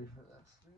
ready for this, dude.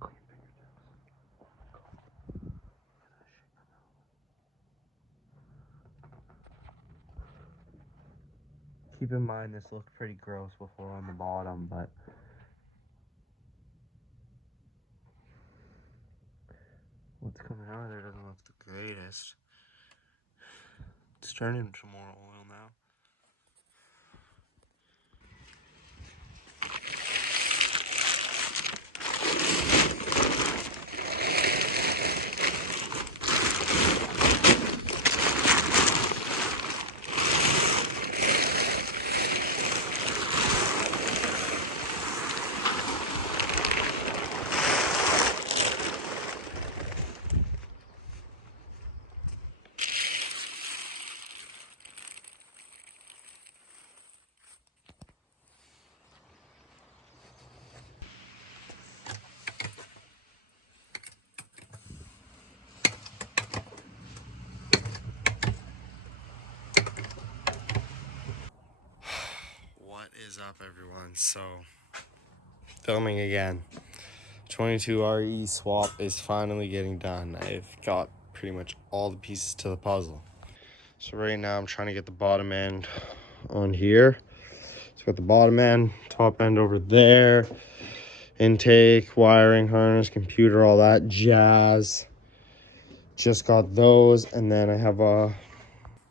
Clean fingertips. Keep in mind this looked pretty gross before on the bottom, but what's coming out of there doesn't look the greatest. It's turning into more oil now. What is up, everyone? So, filming again. 22RE swap is finally getting done. I've got pretty much all the pieces to the puzzle. So right now I'm trying to get the bottom end on here. So got the bottom end, top end over there, intake, wiring harness, computer, all that jazz. Just got those, and then I have a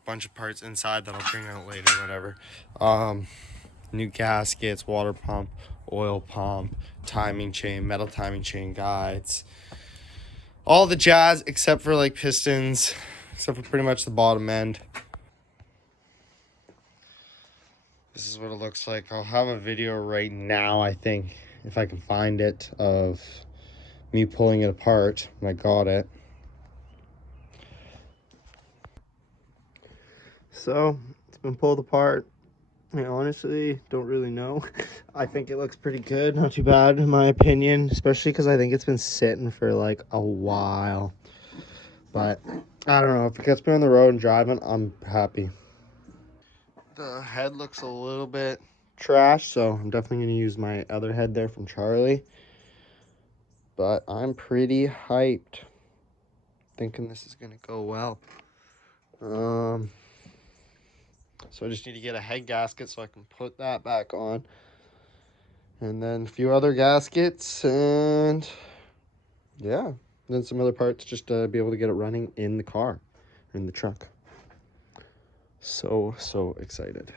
bunch of parts inside that I'll bring out later, whatever. New gaskets, water pump, oil pump, timing chain, metal timing chain guides, all the jazz except for like pistons, except for pretty much the bottom end. This is what it looks like. I'll have a video right now, I think, if I can find it, of me pulling it apart when I got it. So it's been pulled apart. I honestly don't really know. I think it looks pretty good, not too bad in my opinion, especially because I think it's been sitting for like a while. But I don't know, if it gets me on the road and driving, I'm happy. The head looks a little bit trash, so I'm definitely going to use my other head there from Charlie. But I'm pretty hyped, thinking this is going to go well. So I just need to get a head gasket so I can put that back on. And then a few other gaskets, and yeah. And then some other parts just to be able to get it running in the car, in the truck. So excited.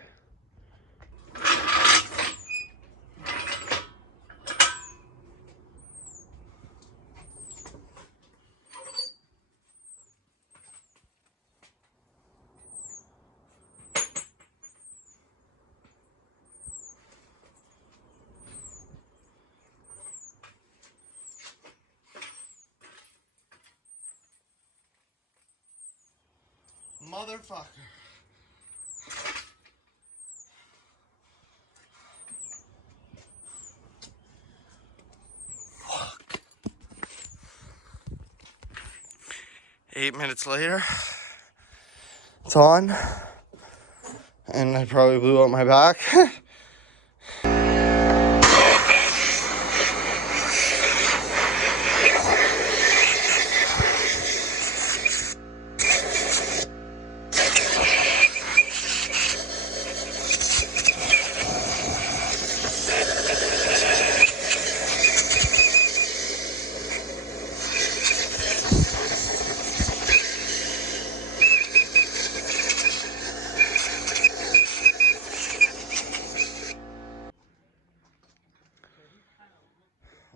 Motherfucker. Fuck. 8 minutes later, it's on, and I probably blew out my back.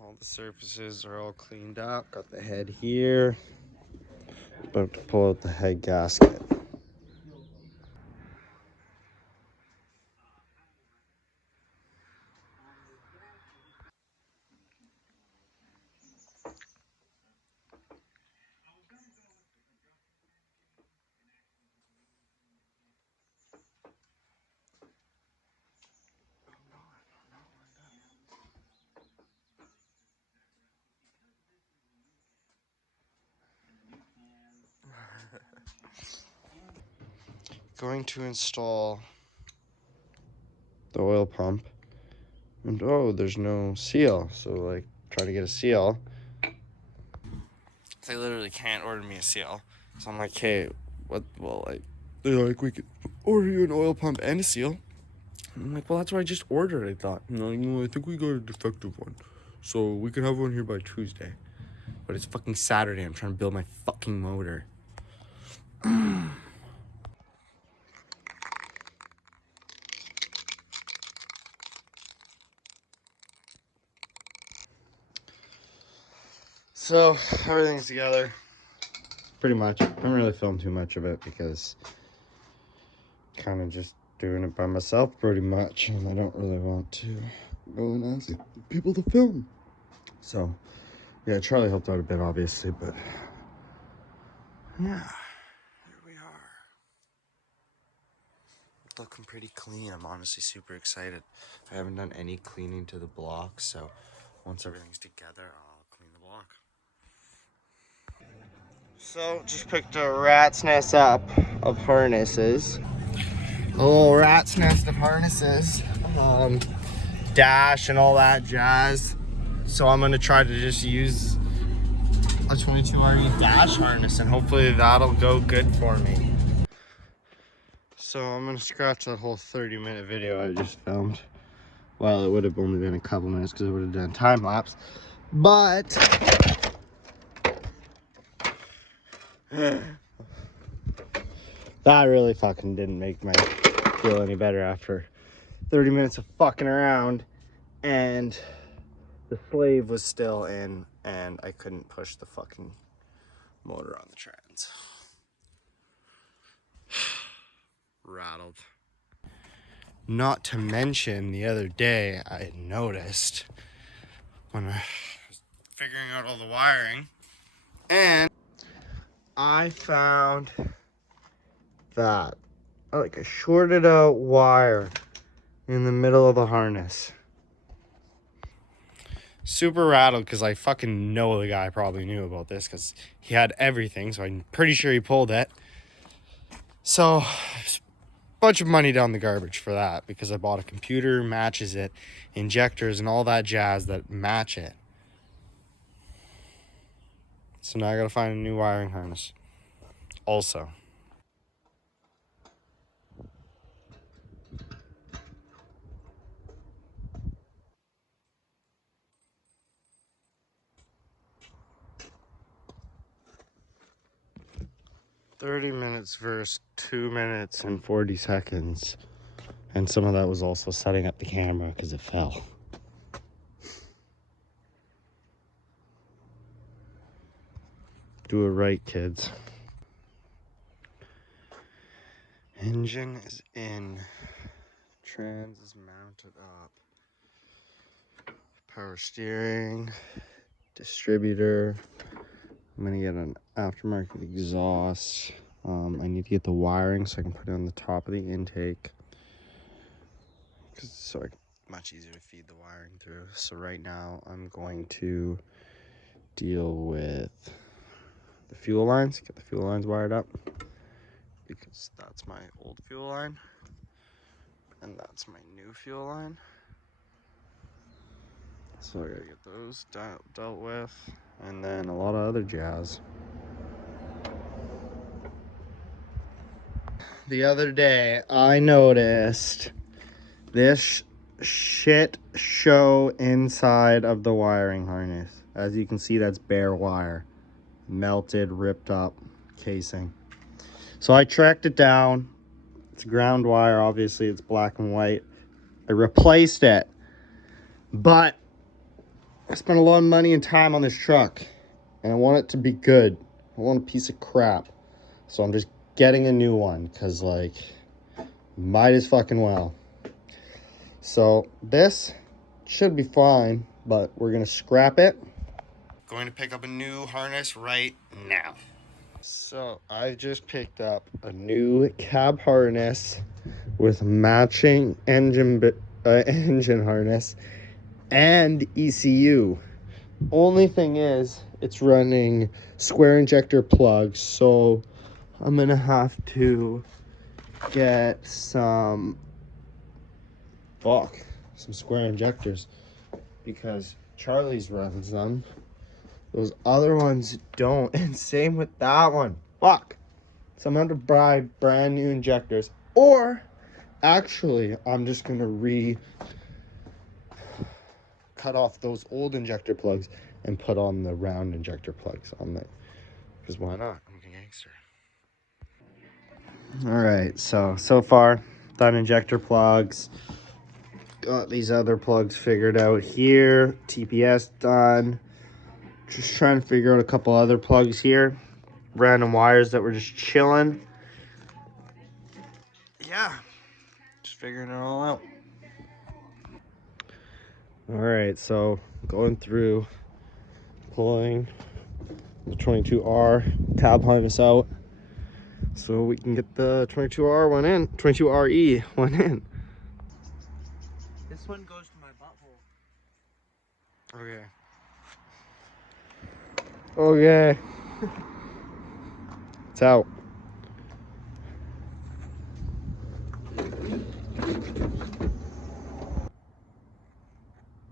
All the surfaces are all cleaned up. Got the head here. About to pull out the head gasket. going to install the oil pump, and oh, there's no seal. So like, try to get a seal. They literally can't order me a seal. So I'm like, hey, what? Well, like, they're like, we could order you an oil pump and a seal. And I'm like, well, that's what I just ordered. I thought, I think we got a defective one, so we can have one here by Tuesday. But it's fucking Saturday. I'm trying to build my fucking motor. So everything's together. Pretty much. I haven't really filmed too much of it because kind of just doing it by myself pretty much, and I don't really want to go and ask people to film. So yeah, Charlie helped out a bit obviously, but yeah, here we are. Looking pretty clean. I'm honestly super excited. I haven't done any cleaning to the block, so once everything's together, I'll clean the block. So just picked a rat's nest up of harnesses. A little rat's nest of harnesses. Dash and all that jazz. So I'm gonna try to just use a 22RE dash harness and hopefully that'll go good for me. So I'm gonna scratch that whole 30-minute video I just filmed. Well, it would have only been a couple minutes because I would have done time lapse. But that really fucking didn't make my feel any better after 30 minutes of fucking around, and the slave was still in and I couldn't push the fucking motor on the trans. Rattled. Not to mention the other day I noticed when I was figuring out all the wiring, and I found that like a shorted out wire in the middle of the harness. Super rattled because I fucking know the guy probably knew about this because he had everything, so I'm pretty sure he pulled it. So bunch of money down the garbage for that because I bought a computer, matches it, injectors and all that jazz that match it. So now I gotta find a new wiring harness also. $30 versus 2 minutes and 40 seconds. And some of that was also setting up the camera because it fell. Do it right, kids. Engine is in. Trans is mounted up. Power steering. Distributor. I'm gonna get an aftermarket exhaust. I need to get the wiring so I can put it on the top of the intake. So it's much easier to feed the wiring through. So right now I'm going to deal with the fuel lines, get the fuel lines wired up because that's my old fuel line and that's my new fuel line. So I gotta get those dealt with, and then a lot of other jazz. The other day I noticed this shit show inside of the wiring harness. As you can see, that's bare wire, melted, ripped up casing. So I tracked it down. It's ground wire, obviously it's black and white. I replaced it, but I spent a lot of money and time on this truck and I want it to be good. I want a piece of crap. So I'm just getting a new one because like might as fucking well. So this should be fine, but we're gonna scrap it. Going to pick up a new harness right now. So I just picked up a new cab harness with matching engine harness and ECU. Only thing is, it's running square injector plugs, so I'm gonna have to get some square injectors, because Charlie's runs them. Those other ones don't, and same with that one. Fuck. So I'm going to buy brand new injectors, or actually, I'm just going to cut off those old injector plugs and put on the round injector plugs on it. Because why not? I'm a gangster. Alright, so far, done injector plugs. Got these other plugs figured out here. TPS done. Just trying to figure out a couple other plugs here. Random wires that were just chilling. Yeah, just figuring it all out. Alright, so going through, pulling the 22R tab harness out so we can get the 22R one in, 22RE one in. This one goes to my butthole. Okay. Okay. It's out.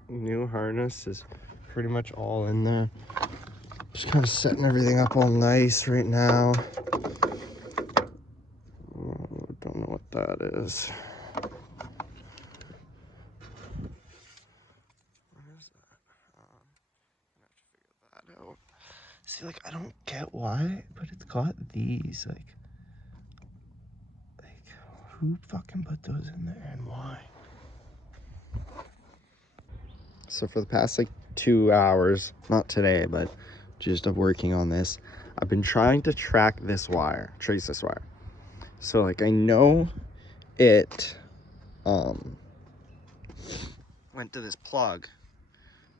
New harness is pretty much all in there. Just kind of setting everything up all nice right now. Oh, don't know what that is. What is that? I have to figure that out. See, like, I don't get why, but it's got these, like who fucking put those in there and why? So for the past like 2 hours, not today, but just of working on this, I've been trying to trace this wire. So like I know it went to this plug,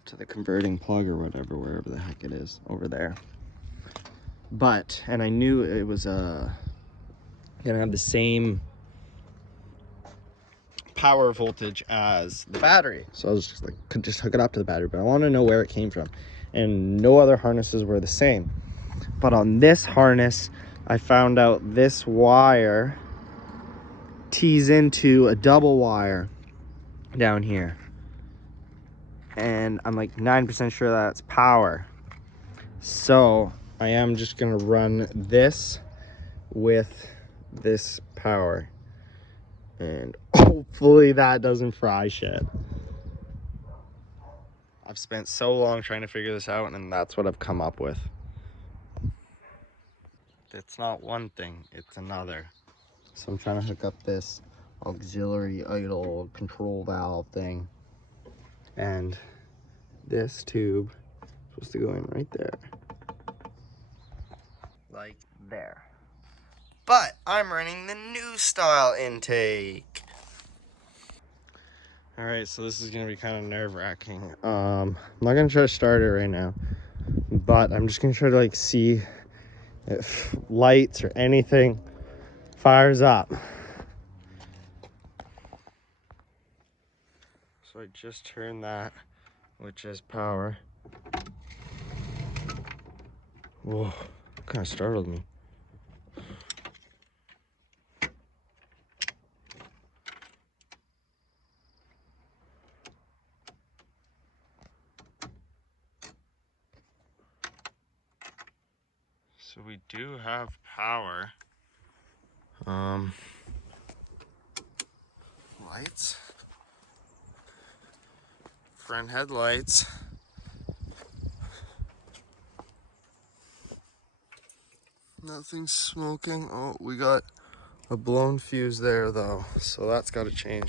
to the converting plug or whatever, wherever the heck it is over there. But, and I knew it was gonna have the same power voltage as the battery. So I was just like, could just hook it up to the battery, but I want to know where it came from. And no other harnesses were the same. But on this harness, I found out this wire tees into a double wire down here. And I'm like 9% sure that's power. So I am just gonna run this with this power. And hopefully that doesn't fry shit. I've spent so long trying to figure this out, and that's what I've come up with. It's not one thing, it's another. So I'm trying to hook up this auxiliary idle control valve thing. And this tube is supposed to go in right there. Like there. But I'm running the new style intake. All right, so this is gonna be kind of nerve-wracking. I'm not gonna try to start it right now, but I'm just gonna try to like see if lights or anything fires up. So I just turned that, which is power. Whoa, kind of startled me. So we do have power. Lights. Front headlights. Nothing's smoking. Oh, we got a blown fuse there though, so that's got to change.